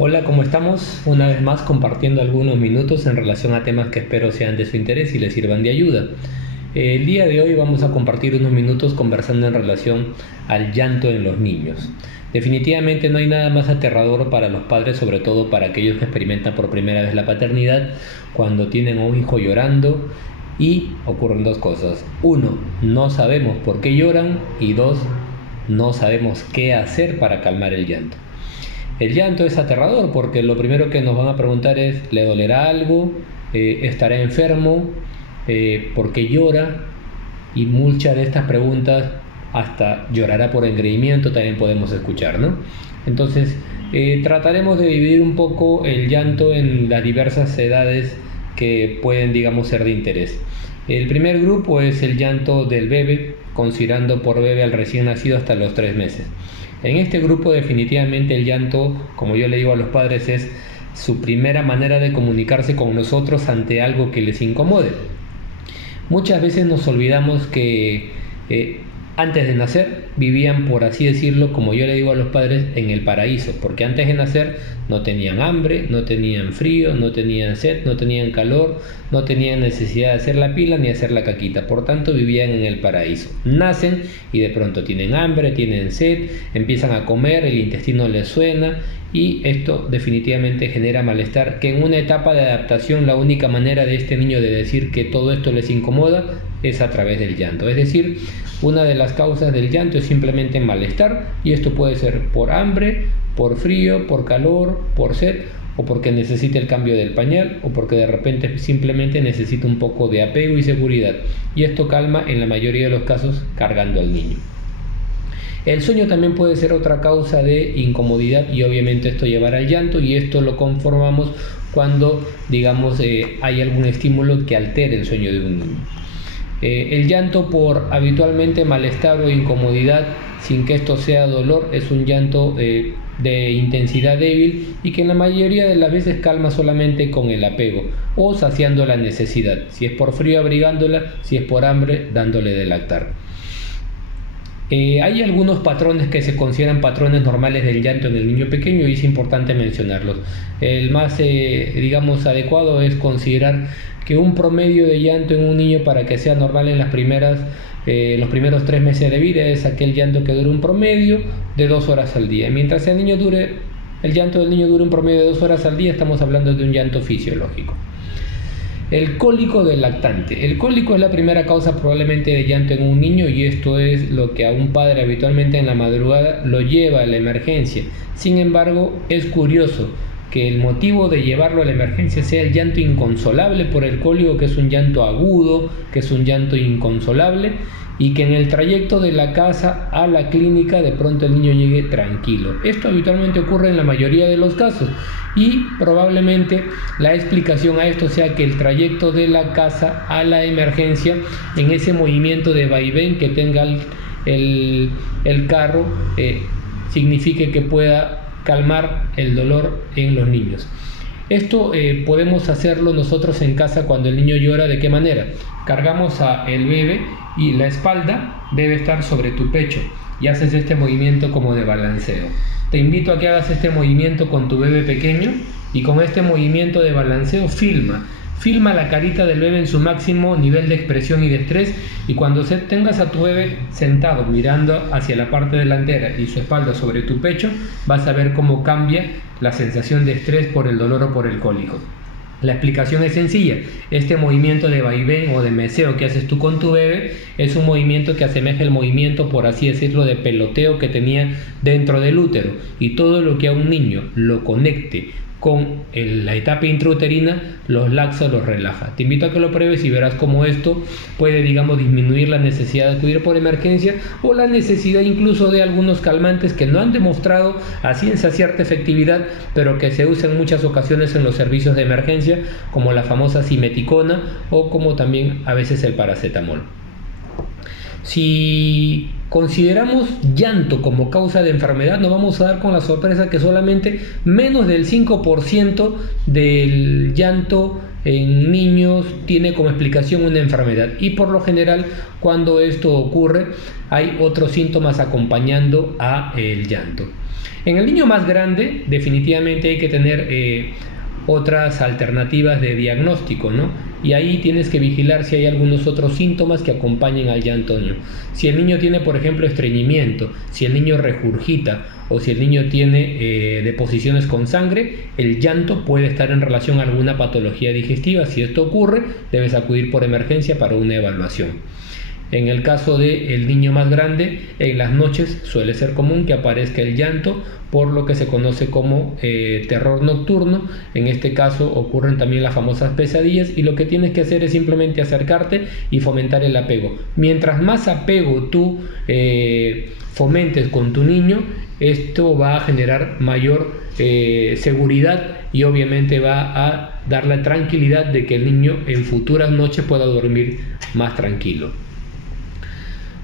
Hola, ¿cómo estamos? Una vez más compartiendo algunos minutos en relación a temas que espero sean de su interés y les sirvan de ayuda. El día de hoy vamos a compartir unos minutos conversando en relación al llanto en los niños. Definitivamente no hay nada más aterrador para los padres, sobre todo para aquellos que experimentan por primera vez la paternidad, cuando tienen a un hijo llorando y ocurren dos cosas. Uno, no sabemos por qué lloran y dos, no sabemos qué hacer para calmar el llanto. El llanto es aterrador porque lo primero que nos van a preguntar es, ¿le dolerá algo? ¿Estará enfermo? ¿Por qué llora? Y muchas de estas preguntas, hasta llorará por engreimiento, también podemos escuchar, ¿no? Entonces, trataremos de dividir un poco el llanto en las diversas edades que pueden, digamos, ser de interés. El primer grupo es el llanto del bebé, considerando por bebé al recién nacido hasta los 3 meses. En este grupo definitivamente el llanto, como yo le digo a los padres, es su primera manera de comunicarse con nosotros ante algo que les incomode. Muchas veces nos olvidamos que antes de nacer vivían, por así decirlo, como yo le digo a los padres, en el paraíso, porque antes de nacer no tenían hambre, no tenían frío, no tenían sed, no tenían calor, no tenían necesidad de hacer la pila ni hacer la caquita, por tanto vivían en el paraíso. Nacen y de pronto tienen hambre, tienen sed, empiezan a comer, el intestino les suena y esto definitivamente genera malestar, que en una etapa de adaptación la única manera de este niño de decir que todo esto les incomoda es a través del llanto. Es decir, una de las causas del llanto es simplemente malestar, y esto puede ser por hambre, por frío, por calor, por sed, o porque necesita el cambio del pañal, o porque de repente simplemente necesita un poco de apego y seguridad, y esto calma en la mayoría de los casos cargando al niño. El sueño también puede ser otra causa de incomodidad y obviamente esto llevará al llanto, y esto lo conformamos cuando, digamos, hay algún estímulo que altere el sueño de un niño. El llanto por habitualmente malestar o incomodidad, sin que esto sea dolor, es un llanto de intensidad débil y que en la mayoría de las veces calma solamente con el apego o saciando la necesidad, si es por frío abrigándola, si es por hambre dándole de lactar. Hay algunos patrones que se consideran patrones normales del llanto en el niño pequeño y es importante mencionarlos. El más, digamos, adecuado es considerar que un promedio de llanto en un niño, para que sea normal en los primeros 3 meses de vida, es aquel llanto que dure un promedio de 2 horas al día. Mientras el llanto del niño dure un promedio de 2 horas al día, estamos hablando de un llanto fisiológico. El cólico del lactante. El cólico es la primera causa probablemente de llanto en un niño, y esto es lo que a un padre habitualmente en la madrugada lo lleva a la emergencia. Sin embargo, es curioso que el motivo de llevarlo a la emergencia sea el llanto inconsolable por el cólico, que es un llanto agudo, que es un llanto inconsolable, y que en el trayecto de la casa a la clínica de pronto el niño llegue tranquilo. Esto habitualmente ocurre en la mayoría de los casos, y probablemente la explicación a esto sea que el trayecto de la casa a la emergencia, en ese movimiento de vaivén que tenga el carro, signifique que pueda calmar el dolor en los niños. Esto podemos hacerlo nosotros en casa cuando el niño llora. ¿De qué manera? Cargamos a el bebé y la espalda debe estar sobre tu pecho y haces este movimiento como de balanceo. Te invito a que hagas este movimiento con tu bebé pequeño, y con este movimiento de balanceo filma la carita del bebé en su máximo nivel de expresión y de estrés, y cuando tengas a tu bebé sentado mirando hacia la parte delantera y su espalda sobre tu pecho, vas a ver cómo cambia la sensación de estrés por el dolor o por el cólico. La explicación es sencilla. Este movimiento de vaivén o de meseo que haces tú con tu bebé es un movimiento que asemeja el movimiento, por así decirlo, de peloteo que tenía dentro del útero, y todo lo que a un niño lo conecte con la etapa intrauterina los laxa, los relaja. Te invito a que lo pruebes y verás cómo esto puede, digamos, disminuir la necesidad de acudir por emergencia, o la necesidad incluso de algunos calmantes que no han demostrado a ciencia cierta efectividad, pero que se usan en muchas ocasiones en los servicios de emergencia, como la famosa simeticona o como también a veces el paracetamol. Si consideramos llanto como causa de enfermedad, nos vamos a dar con la sorpresa que solamente menos del 5% del llanto en niños tiene como explicación una enfermedad, y por lo general cuando esto ocurre hay otros síntomas acompañando a el llanto. En el niño más grande definitivamente hay que tener otras alternativas de diagnóstico, ¿no? Y ahí tienes que vigilar si hay algunos otros síntomas que acompañen al llanto niño. Si el niño tiene, por ejemplo, estreñimiento, si el niño regurgita o si el niño tiene deposiciones con sangre, el llanto puede estar en relación a alguna patología digestiva. Si esto ocurre, debes acudir por emergencia para una evaluación. En el caso del niño más grande, en las noches suele ser común que aparezca el llanto por lo que se conoce como terror nocturno. En este caso ocurren también las famosas pesadillas, y lo que tienes que hacer es simplemente acercarte y fomentar el apego. Mientras más apego tú fomentes con tu niño, esto va a generar mayor seguridad y obviamente va a dar la tranquilidad de que el niño en futuras noches pueda dormir más tranquilo.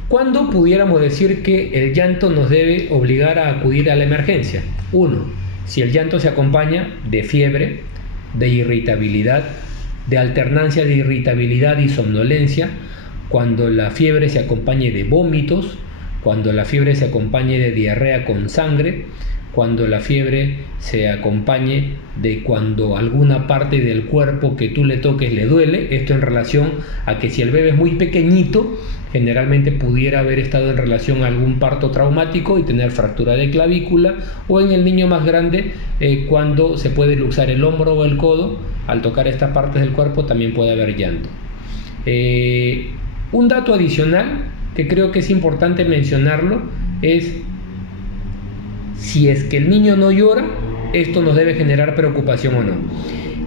¿Cuándo pudiéramos decir que el llanto nos debe obligar a acudir a la emergencia? 1. Si el llanto se acompaña de fiebre, de irritabilidad, de alternancia de irritabilidad y somnolencia, cuando la fiebre se acompañe de vómitos, cuando la fiebre se acompañe de diarrea con sangre, cuando la fiebre se acompañe de cuando alguna parte del cuerpo que tú le toques le duele. Esto en relación a que si el bebé es muy pequeñito, generalmente pudiera haber estado en relación a algún parto traumático y tener fractura de clavícula, o en el niño más grande, cuando se puede luxar el hombro o el codo, al tocar estas partes del cuerpo también puede haber llanto. Un dato adicional que creo que es importante mencionarlo es: si es que el niño no llora, esto nos debe generar preocupación o no.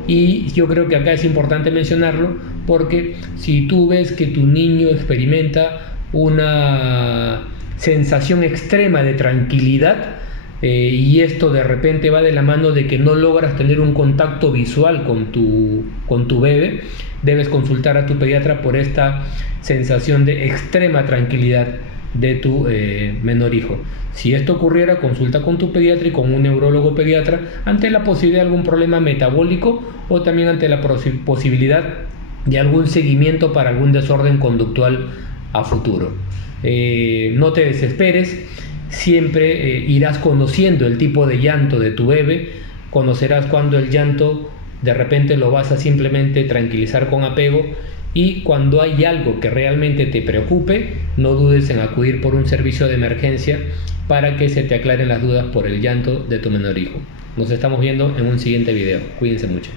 Y yo creo que acá es importante mencionarlo, porque si tú ves que tu niño experimenta una sensación extrema de tranquilidad, y esto de repente va de la mano de que no logras tener un contacto visual con tu bebé, debes consultar a tu pediatra por esta sensación de extrema tranquilidad de tu menor hijo. Si esto ocurriera, consulta con tu pediatra y con un neurólogo pediatra ante la posibilidad de algún problema metabólico, o también ante la posibilidad de algún seguimiento para algún desorden conductual a futuro. No te desesperes, siempre irás conociendo el tipo de llanto de tu bebé, conocerás cuando el llanto de repente lo vas a simplemente tranquilizar con apego, y cuando hay algo que realmente te preocupe, no dudes en acudir por un servicio de emergencia para que se te aclaren las dudas por el llanto de tu menor hijo. Nos estamos viendo en un siguiente video. Cuídense mucho.